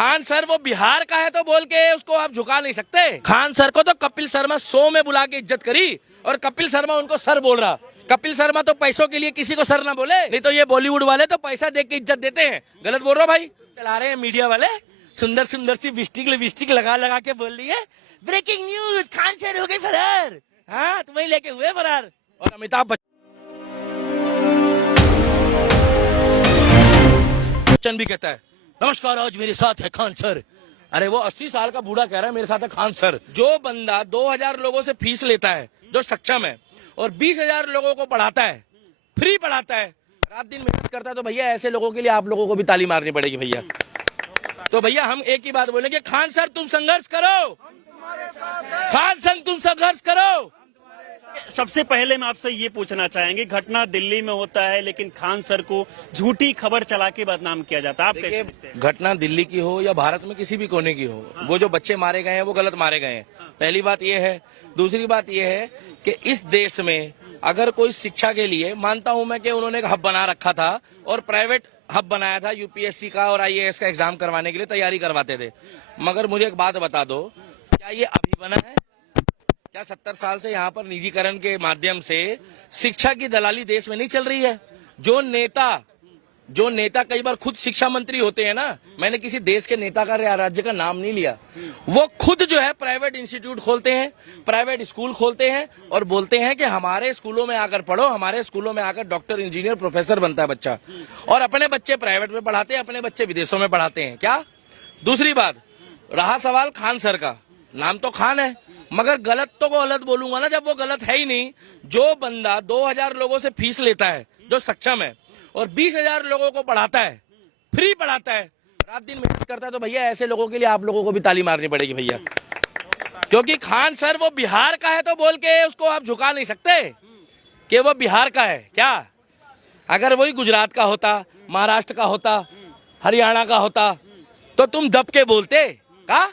Khan sir वो बिहार का है तो बोल के उसको आप झुका नहीं सकते। खान सर को तो कपिल शर्मा शो में बुला के इज्जत करी और कपिल शर्मा उनको सर बोल रहा। कपिल शर्मा तो पैसों के लिए किसी को सर ना बोले, नहीं तो ये बॉलीवुड वाले तो पैसा दे के इज्जत देते हैं। गलत बोल रहा भाई। चला रहे हैं मीडिया वाले सुंदर सुंदर सी लिपस्टिक लगा लगा के बोल रही है ब्रेकिंग न्यूज, खान सर हो गए फरार। हाँ तुम्हें लेके हुए फरार। और अमिताभ बच्चन भी कहता है नमस्कार आज मेरे साथ है खान सर। अरे वो 80 साल का बूढ़ा कह रहा है मेरे साथ है खान सर। जो बंदा 2000 लोगों से फीस लेता है, जो सक्षम है, और 20,000 लोगों को पढ़ाता है, फ्री पढ़ाता है, रात दिन मेहनत करता है, तो भैया ऐसे लोगों के लिए आप लोगों को भी ताली मारनी पड़ेगी भैया। तो भैया हम एक ही बात बोलेंगे, खान सर तुम संघर्ष करो, खान सर तुम संघर्ष करो। सबसे पहले मैं आपसे ये पूछना चाहेंगे, घटना दिल्ली में होता है लेकिन खान सर को झूठी खबर चला के बदनाम किया जाता है, आप कैसे देखते हैं? घटना दिल्ली की हो या भारत में किसी भी कोने की हो, वो जो बच्चे मारे गए हैं वो गलत मारे गए हैं, पहली बात ये है। दूसरी बात ये है कि इस देश में अगर कोई शिक्षा के लिए, मानता हूं मैं कि उन्होंने एक हब बना रखा था और प्राइवेट हब बनाया था यूपीएससी का और आईएएस का एग्जाम करवाने के लिए तैयारी करवाते थे, मगर मुझे एक बात बता दो, क्या ये अभी बना है? क्या 70 साल से यहाँ पर निजीकरण के माध्यम से शिक्षा की दलाली देश में नहीं चल रही है? जो नेता कई बार खुद शिक्षा मंत्री होते हैं ना, मैंने किसी देश के नेता का या राज्य का नाम नहीं लिया, वो खुद जो है प्राइवेट इंस्टीट्यूट खोलते हैं, प्राइवेट स्कूल खोलते हैं और बोलते हैं कि हमारे स्कूलों में आकर पढ़ो, हमारे स्कूलों में आकर डॉक्टर, इंजीनियर, प्रोफेसर बनता है बच्चा, और अपने बच्चे प्राइवेट में पढ़ाते हैं, अपने बच्चे विदेशों में पढ़ाते हैं। क्या? दूसरी बात, रहा सवाल खान सर का, नाम तो खान है, मगर गलत तो गलत बोलूंगा ना जब वो गलत है ही नहीं। जो बंदा 2000 लोगों से फीस लेता है, जो सक्षम है, और 20,000 लोगों को पढ़ाता है, फ्री पढ़ाता है, रात दिन मेहनत करता है, तो भैया ऐसे लोगों के लिए आप लोगों को भी ताली मारनी पड़ेगी भैया। क्योंकि खान सर वो बिहार का है तो बोल के उसको आप झुका नहीं सकते कि वो बिहार का है। क्या? अगर वही गुजरात का होता, महाराष्ट्र का होता, हरियाणा का होता, तो तुम दब के बोलते का?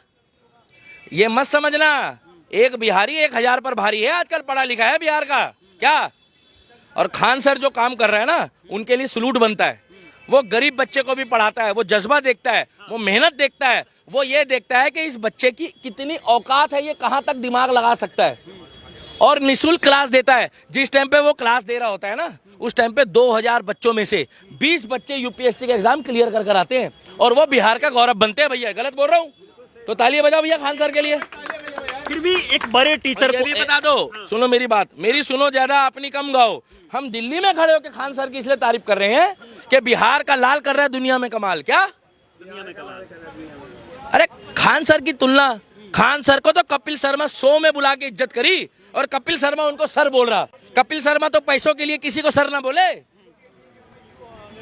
ये मत समझना एक बिहारी 1000 पर भारी है, आजकल पढ़ा लिखा है बिहार का। क्या? और खान सर जो काम कर रहे हैं ना, उनके लिए सलूट बनता है। वो गरीब बच्चे को भी पढ़ाता है, वो जज्बा देखता है, वो मेहनत देखता है, वो ये देखता है कि इस बच्चे की कितनी औकात है, ये कहाँ तक दिमाग लगा सकता है, और निःशुल्क क्लास देता है। जिस टाइम पे वो क्लास दे रहा होता है ना, उस टाइम पे 2000 बच्चों में से 20 बच्चे यूपीएससी का एग्जाम क्लियर कर आते हैं और वो बिहार का गौरव बनते हैं। भैया गलत बोल रहा हूँ तो तालियां बजाओ भैया खान सर के लिए। फिर भी एक बड़े टीचर को भी बता दो, सुनो मेरी बात, मेरी सुनो, ज्यादा अपनी कम गाओ। हम दिल्ली में खड़े होकर खान सर की इसलिए तारीफ कर रहे हैं कि बिहार का लाल कर रहा है दुनिया में कमाल। क्या? दुनिया में कमाल। अरे खान सर की तुलना, खान सर को तो कपिल शर्मा शो में बुला के इज्जत करी और कपिल शर्मा उनको सर बोल रहा। कपिल शर्मा तो पैसों के लिए किसी को सर ना बोले।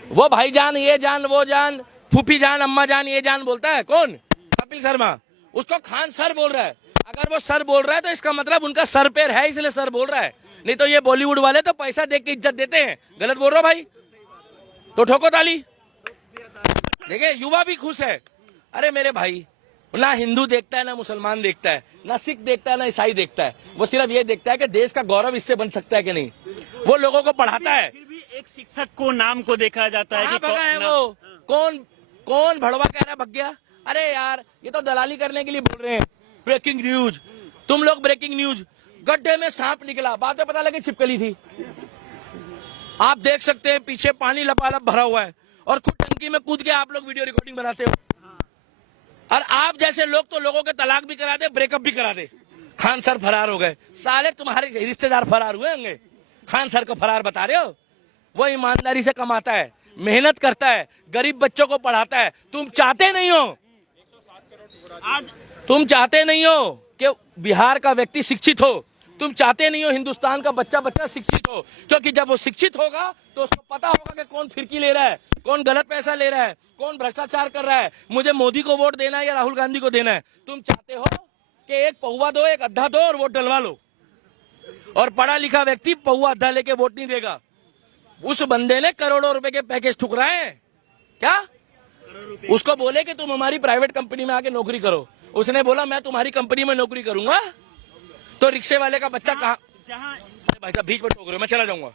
वो भाईजान, ये जान, वो जान, फूफी जान, अम्मा जान, ये जान बोलता है कौन? कपिल शर्मा। उसको खान सर बोल रहा है। अगर वो सर बोल रहा है तो इसका मतलब उनका सर पैर है, इसलिए सर बोल रहा है, नहीं तो ये बॉलीवुड वाले तो पैसा दे के इज्जत देते हैं। गलत बोल रहा भाई तो ठोको ताली। देखिए युवा भी खुश है। अरे मेरे भाई, ना हिंदू देखता है, ना मुसलमान देखता है, ना सिख देखता है, ना ईसाई देखता है, वो सिर्फ ये देखता है कि देश का गौरव इससे बन सकता है कि नहीं। वो लोगों को पढ़ाता है। फिर भी एक शिक्षक को नाम को देखा जाता है कि है वो कौन भड़वा कह रहा है भग गया। अरे यार ये तो दलाली करने के लिए बोल रहे हैं। ब्रेकिंग न्यूज, तुम लोग ब्रेकिंग न्यूज, गड्ढे में सांप निकला, बाद में पता लगी छिपकली थी। आप देख सकते हैं पीछे पानी लपालप भरा हुआ है और खुद टंकी में कूद के आप लोग वीडियो रिकॉर्डिंग बनाते हो। और आप जैसे लोग तो लोगों के तलाक भी करा दे, ब्रेकअप भी करा दे। खान सर फरार हो गए, साले तुम्हारे रिश्तेदार फरार हुए होंगे, खान सर को फरार बता रहे हो। वो ईमानदारी से कमाता है, मेहनत करता है, गरीब बच्चों को पढ़ाता है। तुम चाहते नहीं हो, आज तुम चाहते नहीं हो कि बिहार का व्यक्ति शिक्षित हो, तुम चाहते नहीं हो हिंदुस्तान का बच्चा शिक्षित हो, क्योंकि जब वो शिक्षित होगा तो उसको पता होगा कि कौन फिरकी ले रहा है, कौन गलत पैसा ले रहा है, कौन भ्रष्टाचार कर रहा है, मुझे मोदी को वोट देना है या राहुल गांधी को देना है। तुम चाहते हो कि एक पौवा दो, एक अद्धा दो और वोट डलवा लो, और पढ़ा लिखा व्यक्ति पौवा अद्धा लेके वोट नहीं देगा। उस बंदे ने करोड़ों रुपए के पैकेज ठुकराए हैं। क्या? उसको बोले कि तुम हमारी प्राइवेट कंपनी में आके नौकरी करो, उसने बोला मैं तुम्हारी कंपनी में नौकरी करूंगा। तो रिक्शे वाले का बच्चा कहा, भाई साहब बीच में टोक रहे हो, मैं चला जाऊंगा।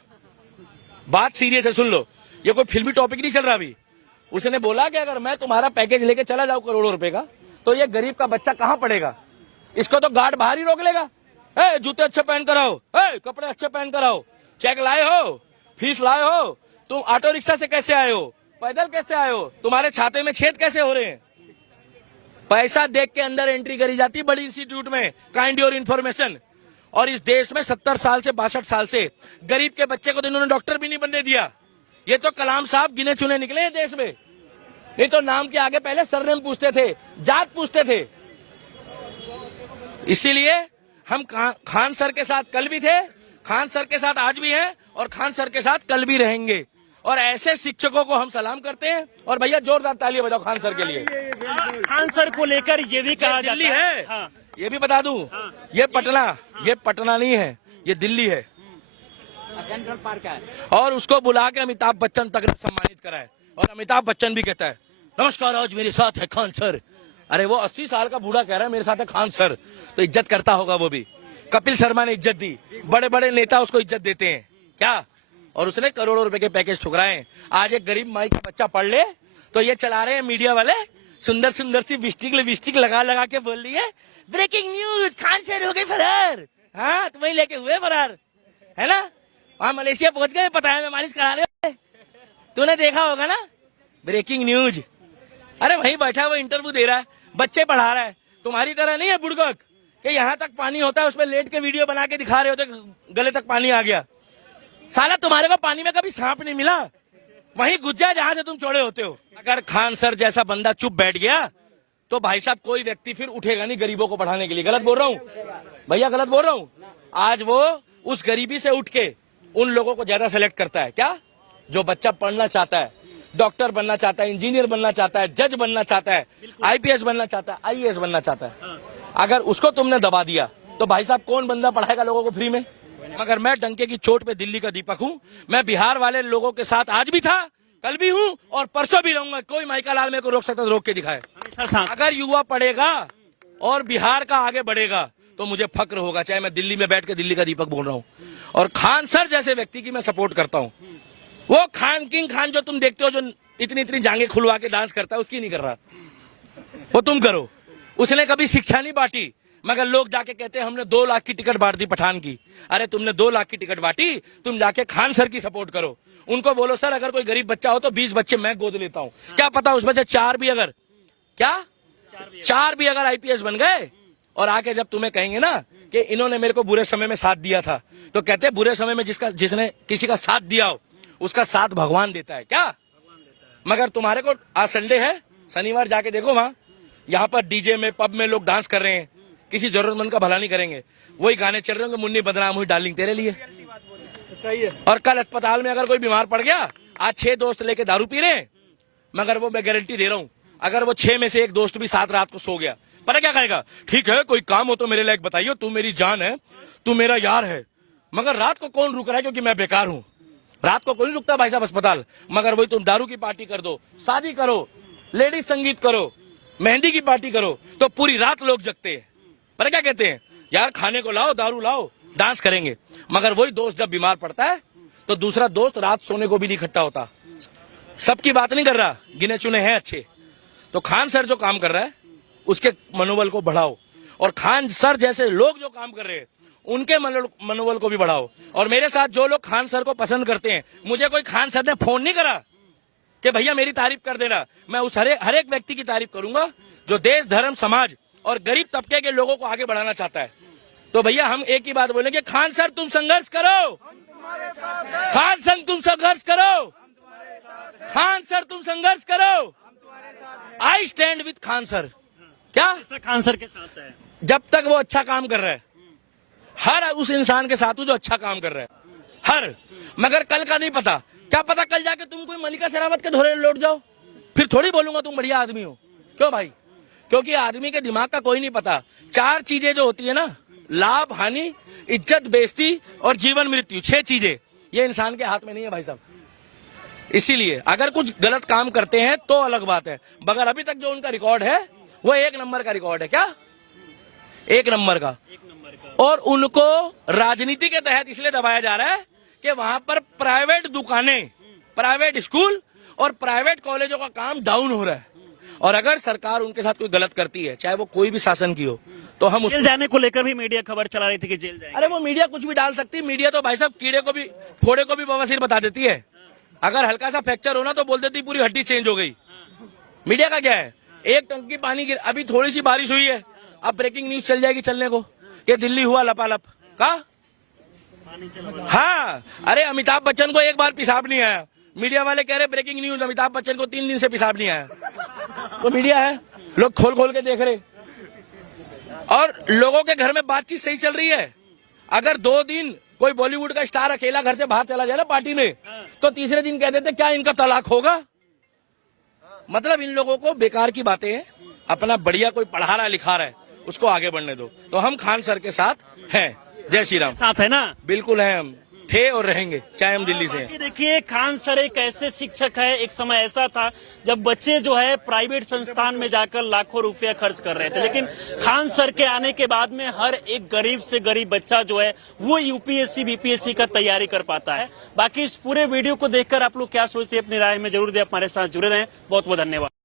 बात सीरियस है, सुन लो, ये कोई फिल्मी टॉपिक नहीं चल रहा अभी। उसने बोला कि अगर मैं तुम्हारा पैकेज लेके चला जाऊं करोड़ों रुपए का, तो ये गरीब का बच्चा कहाँ पड़ेगा? इसको तो गार्ड बाहर ही रोक लेगा। जूते अच्छे पहन कर आओ, कपड़े अच्छे पहन कर आओ, चेक लाए हो, फीस लाए हो, तुम ऑटो रिक्शा से कैसे आए हो, पैदल कैसे आए हो, तुम्हारे छाते में छेद कैसे हो रहे हैं? पैसा देख के अंदर एंट्री करी जाती बड़ी इंस्टीट्यूट में, काइंड योर इन्फॉर्मेशन। और इस देश में 70 साल से 62 साल से गरीब के बच्चे को तो इन्होंने डॉक्टर भी नहीं बनने दिया। ये तो कलाम साहब गिने चुने निकले हैं देश में। नहीं तो नाम के आगे पहले सरनेम पूछते थे, जात पूछते थे। इसीलिए हम खान सर के साथ कल भी थे, खान सर के साथ आज भी हैं और खान सर के साथ कल भी रहेंगे। और ऐसे शिक्षकों को हम सलाम करते हैं। और भैया जोरदार तालियां बजाओ खान सर के लिए। खान सर को लेकर ये भी कहा जाता है, हाँ। ये भी बता दूं, ये पटना नहीं है, ये दिल्ली है, सेंट्रल पार्क है। और उसको बुला के अमिताभ बच्चन तक ने सम्मानित करा है। और अमिताभ बच्चन भी कहता है नमस्कार, आज मेरे साथ है खान सर। अरे वो 80 साल का बूढ़ा कह रहा है मेरे साथ है खान सर, तो इज्जत करता होगा वो भी। कपिल शर्मा ने इज्जत दी, बड़े बड़े नेता उसको इज्जत देते हैं क्या? और उसने करोड़ों रुपए के पैकेज ठुकराए। आज एक गरीब माई का बच्चा पढ़ ले तो ये चला रहे हैं मीडिया वाले, सुंदर सुंदर सी लिपस्टिक लगा लगा के बोल रही है ब्रेकिंग न्यूज, खान सर हो गए फरार। हाँ, तुम्हें लेके हुए फरार, है ना? वहां मलेशिया पहुंच गए, पता है मैं मालिश करा रहे, तूने देखा होगा ना, ब्रेकिंग न्यूज। अरे वहीं बैठा वो इंटरव्यू दे रहा है, बच्चे पढ़ा रहा है। तुम्हारी तरह नहीं है बुड़गक कि यहाँ तक पानी होता है उस पर लेट के वीडियो बना के दिखा रहे होते गले तक पानी आ गया। साला तुम्हारे को पानी में कभी सांप नहीं मिला, वहीं घुस जाए जहां से तुम चौड़े होते हो। अगर खान सर जैसा बंदा चुप बैठ गया तो भाई साहब कोई व्यक्ति फिर उठेगा नहीं गरीबों को पढ़ाने के लिए। गलत बोल रहा हूँ भैया, गलत बोल रहा हूँ? आज वो उस गरीबी से उठ के उन लोगों को ज्यादा सेलेक्ट करता है क्या, जो बच्चा पढ़ना चाहता है, डॉक्टर बनना चाहता है, इंजीनियर बनना चाहता है, जज बनना चाहता है, आईपीएस बनना चाहता है, आईएएस बनना चाहता है। अगर उसको तुमने दबा दिया तो भाई साहब कौन बंदा पढ़ाएगा लोगों को फ्री में? मगर मैं डंके की चोट पे दिल्ली का दीपक हूँ। मैं बिहार वाले लोगों के साथ आज भी था, कल भी हूँ और परसों भी रहूंगा। कोई माइका लाल मेरे को रोक सकता तो रोक के दिखाए। अगर युवा पढ़ेगा और बिहार का आगे बढ़ेगा तो मुझे फक्र होगा, चाहे मैं दिल्ली में बैठ के दिल्ली का दीपक बोल रहा हूँ। और खान सर जैसे व्यक्ति की मैं सपोर्ट करता हूँ। वो खान किंग खान जो तुम देखते हो, जो इतनी इतनी जांघें खुलवा के डांस करता है, उसकी नहीं कर रहा, वो तुम करो। उसने कभी शिक्षा नहीं बांटी, मगर लोग जाके कहते हैं हमने 2 लाख की टिकट बांट दी पठान की। अरे तुमने 2 लाख की टिकट बांटी, तुम जाके खान सर की सपोर्ट करो। उनको बोलो सर अगर कोई गरीब बच्चा हो तो 20 बच्चे मैं गोद लेता हूँ। क्या पता उसमें से 4 भी अगर आईपीएस बन गए और आके जब तुम्हें कहेंगे ना कि इन्होंने मेरे को बुरे समय में साथ दिया था, तो कहते बुरे समय में जिसने किसी का साथ दिया हो उसका साथ भगवान देता है क्या? मगर तुम्हारे को आज संडे है, शनिवार जाके देखो वहां, यहाँ पर डीजे में पब में लोग डांस कर रहे हैं, किसी जरूरतमंद का भला नहीं करेंगे। वही गाने चल रहे होंगे, मुन्नी बदनाम हुई डार्लिंग तेरे लिए। और कल अस्पताल में अगर कोई बीमार पड़ गया, आज 6 दोस्त लेके दारू पी रहे हैं, मगर वो मैं गारंटी दे रहा हूँ अगर वो 6 में से एक दोस्त भी 7 रात को सो गया, पता क्या कहेगा? ठीक है कोई काम हो तो मेरे लायक बताइए, तू मेरी जान है, तू मेरा यार है। मगर रात को कौन रुक रहा है क्योंकि मैं बेकार हूँ? रात को कोई नहीं रुकता भाई साहब अस्पताल। मगर वही तुम दारू की पार्टी कर दो, शादी करो, लेडीज संगीत करो, मेहंदी की पार्टी करो, तो पूरी रात लोग जगते हैं। पर क्या कहते हैं यार, खाने को लाओ, दारू लाओ, डांस करेंगे। मगर वही दोस्त जब बीमार पड़ता है तो दूसरा दोस्त रात सोने को भी नहीं इकट्ठा होता। सबकी बात नहीं कर रहा, गिने चुने हैं अच्छे। तो खान सर जो काम कर रहा है उसके मनोबल को बढ़ाओ, और खान सर जैसे लोग जो काम कर रहे हैं उनके मनोबल को भी बढ़ाओ। और मेरे साथ जो लोग खान सर को पसंद करते हैं, मुझे कोई खान सर ने फोन नहीं करा कि भैया मेरी तारीफ कर देना। मैं उस हर एक व्यक्ति की तारीफ करूंगा जो देश, धर्म, समाज और गरीब तबके के लोगों को आगे बढ़ाना चाहता है। तो भैया हम एक ही बात बोलेंगे, खान सर तुम संघर्ष करो, खान सर तुम संघर्ष करो, खान सर तुम संघर्ष करो। I stand with Khan sir. क्या खान सर के साथ है? जब तक वो अच्छा काम कर रहा है, हर उस इंसान के साथ जो अच्छा काम कर रहा है, हर। मगर कल का नहीं पता, क्या पता कल जाके तुम कोई मलिका शेरावत के धोरे लौट जाओ, फिर थोड़ी बोलूंगा तुम बढ़िया आदमी हो। क्यों भाई? क्योंकि आदमी के दिमाग का कोई नहीं पता। 4 चीजें जो होती है ना, लाभ, हानि, इज्जत, बेइज्जती और जीवन मृत्यु, 6 चीजें, ये इंसान के हाथ में नहीं है भाई साहब। इसीलिए अगर कुछ गलत काम करते हैं तो अलग बात है, मगर अभी तक जो उनका रिकॉर्ड है वो 1 नंबर का रिकॉर्ड है। क्या 1 नंबर का? और उनको राजनीति के तहत इसलिए दबाया जा रहा है कि वहां पर प्राइवेट दुकानें, प्राइवेट स्कूल और प्राइवेट कॉलेजों का काम डाउन हो रहा है। और अगर सरकार उनके साथ कोई गलत करती है, चाहे वो कोई भी शासन की हो, तो हम जेल जाने को लेकर भी मीडिया खबर चला रही थी कि जेल जाएंगे। अरे वो मीडिया कुछ भी डाल सकती है। मीडिया तो भाई साहब कीड़े को भी, फोड़े को भी बवासीर बता देती है। अगर हल्का सा फ्रैक्चर होना तो बोल देती पूरी हड्डी चेंज हो गई। मीडिया का क्या है, एक टंकी पानी गिर, अभी थोड़ी सी बारिश हुई है, अब ब्रेकिंग न्यूज चल जाएगी चलने को कि दिल्ली हुआ लपालप का। हाँ, अरे अमिताभ बच्चन को एक बार पेशाब नहीं आया, मीडिया वाले कह रहे ब्रेकिंग न्यूज, अमिताभ बच्चन को 3 दिन से पेशाब नहीं आया। तो मीडिया है, लोग खोल खोल के देख रहे, और लोगों के घर में बातचीत सही चल रही है। अगर 2 दिन कोई बॉलीवुड का स्टार अकेला घर से बाहर चला जाए ना पार्टी में, तो तीसरे दिन कह देते क्या इनका तलाक होगा। मतलब इन लोगों को बेकार की बातें हैं। अपना बढ़िया कोई पढ़ा रहा है लिखा रहा है, उसको आगे बढ़ने दो। तो हम खान सर के साथ हैं। जय श्री राम। साथ है ना, बिल्कुल हैं, हम थे और रहेंगे, चाहे हम दिल्ली से हैं। देखिए खान सर एक ऐसे शिक्षक है, एक समय ऐसा था जब बच्चे जो है प्राइवेट संस्थान में जाकर लाखों रुपया खर्च कर रहे थे, लेकिन खान सर के आने के बाद में हर एक गरीब से गरीब बच्चा जो है वो यूपीएससी बीपीएससी का तैयारी कर पाता है। बाकी इस पूरे वीडियो को देखकर आप लोग क्या सोचते हैं, अपनी राय में जरूर दें। हमारे साथ जुड़े रहें, बहुत बहुत धन्यवाद।